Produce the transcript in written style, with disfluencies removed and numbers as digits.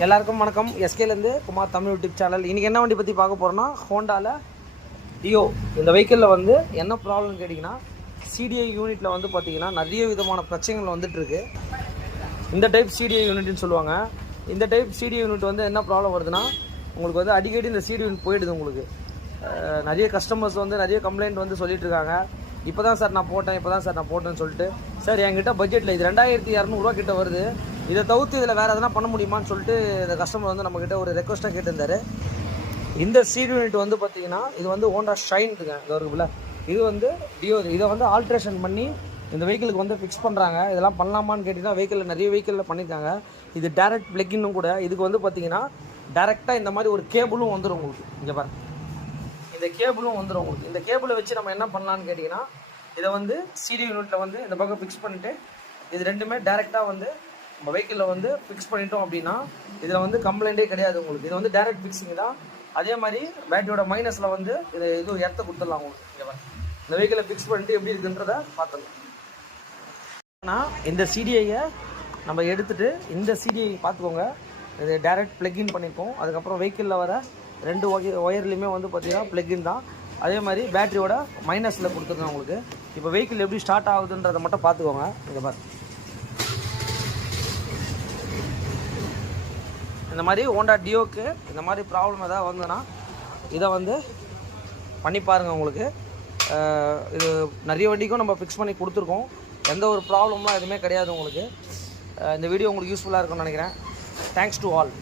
எல்லாருக்கும் வணக்கம். எஸ்கேலேருந்து Kumar Tamil YouTube channel. இன்றைக்கி என்ன வண்டி பற்றி பார்க்க போகிறோன்னா, ஹோண்டாவில் டியோ. இந்த வெஹிக்கிளில் வந்து என்ன ப்ராப்ளம்னு கேட்டிங்கன்னா, சிடிஐ யூனிட்டில் வந்து பார்த்திங்கன்னா நிறைய விதமான பிரச்சனைகள் வந்துட்டுருக்கு. இந்த டைப் சிடிஐ யூனிட்னு சொல்லுவாங்க. இந்த டைப் சிடிஐ யூனிட் வந்து என்ன ப்ராப்ளம் வருதுன்னா, உங்களுக்கு வந்து அடிக்கடி இந்த சிடி யூனிட் போயிடுது. உங்களுக்கு நிறைய கஸ்டமர்ஸ் வந்து நிறைய கம்ப்ளைண்ட் வந்து சொல்லிட்டு இருக்காங்க. இப்போ தான் சார் நான் போட்டேன்னு சொல்லிட்டு, சார் என்கிட்ட பட்ஜெட்டில் இது 2200 கிட்ட வருது, இதை தவிர்த்து இதில் வேறு எதனா பண்ண முடியுமான்னு சொல்லிட்டு இந்த கஸ்டமர் வந்து நம்மக்கிட்ட ஒரு ரெக்வஸ்ட்டாக கேட்டிருந்தார். இந்த சீட் யூனிட் வந்து பார்த்திங்கன்னா, இது வந்து ஹோண்டா ஷைன் இருக்குங்க, இது இருக்குல்ல, இது வந்து டியோ. இதை வந்து ஆல்ட்ரேஷன் பண்ணி இந்த வெஹிக்கிளுக்கு வந்து ஃபிக்ஸ் பண்ணுறாங்க. இதெல்லாம் பண்ணலாமான்னு கேட்டிங்கன்னா, நிறைய வெஹிக்கிளில் பண்ணியிருக்காங்க. இது டேரெக்ட் பிளக்கின்னும் கூட. இதுக்கு வந்து பார்த்திங்கன்னா டேரெக்டாக இந்த மாதிரி ஒரு கேபிளும் வந்துடும் உங்களுக்கு. இங்கே பாருங்க, இந்த கேபிளும் வந்துடும் உங்களுக்கு. இந்த கேபிளை வச்சு நம்ம என்ன பண்ணலான்னு கேட்டிங்கன்னா, இதை வந்து சிடி யூனிட்டில் வந்து இந்த பக்கம் ஃபிக்ஸ் பண்ணிவிட்டு, இது ரெண்டுமே டேரெக்டாக வந்து நம்ம வெஹிக்கிளில் வந்து ஃபிக்ஸ் பண்ணிட்டோம் அப்படின்னா, இதில் வந்து கம்ப்ளைண்ட்டே கிடையாது உங்களுக்கு. இது வந்து டேரெக்ட் ஃபிக்ஸிங் தான். அதே மாதிரி பேட்டரியோட மைனஸில் வந்து இது இடத்த கொடுத்துடலாம் உங்களுக்கு. இங்கே பாருங்க, இந்த வெஹிக்கிளை ஃபிக்ஸ் பண்ணிட்டு எப்படி இருக்குன்றதை பார்த்துடலாம். ஆனால் இந்த சிடிஐயை நம்ம எடுத்துகிட்டு இந்த சிடிஐ பார்த்துக்கோங்க. இது டேரெக்ட் பிளக்இன் பண்ணியிருக்கோம். அதுக்கப்புறம் வெஹிக்கிளில் வர ரெண்டு ஒயர்லையுமே வந்து பார்த்திங்கன்னா பிளக்இன் தான். அதே மாதிரி பேட்டரியோட மைனஸில் கொடுத்துருக்கோம் உங்களுக்கு. இப்போ வெஹிக்கிள் எப்படி ஸ்டார்ட் ஆகுதுன்றதை மட்டும் பார்த்துக்கோங்க. இங்கே பாருங்க, இந்த மாதிரி ஹோண்டா டியோக்கு இந்த மாதிரி ப்ராப்ளம் ஏதாவது வந்ததுன்னா இதை வந்து பண்ணி பாருங்கள். உங்களுக்கு இது நிறைய வண்டிக்கும் நம்ம ஃபிக்ஸ் பண்ணி கொடுத்துருக்கோம். எந்த ஒரு ப்ராப்ளம்லாம் எதுவுமே கிடையாது உங்களுக்கு. இந்த வீடியோ உங்களுக்கு யூஸ்ஃபுல்லாக இருக்கும்னு நினைக்கிறேன். Thanks to all.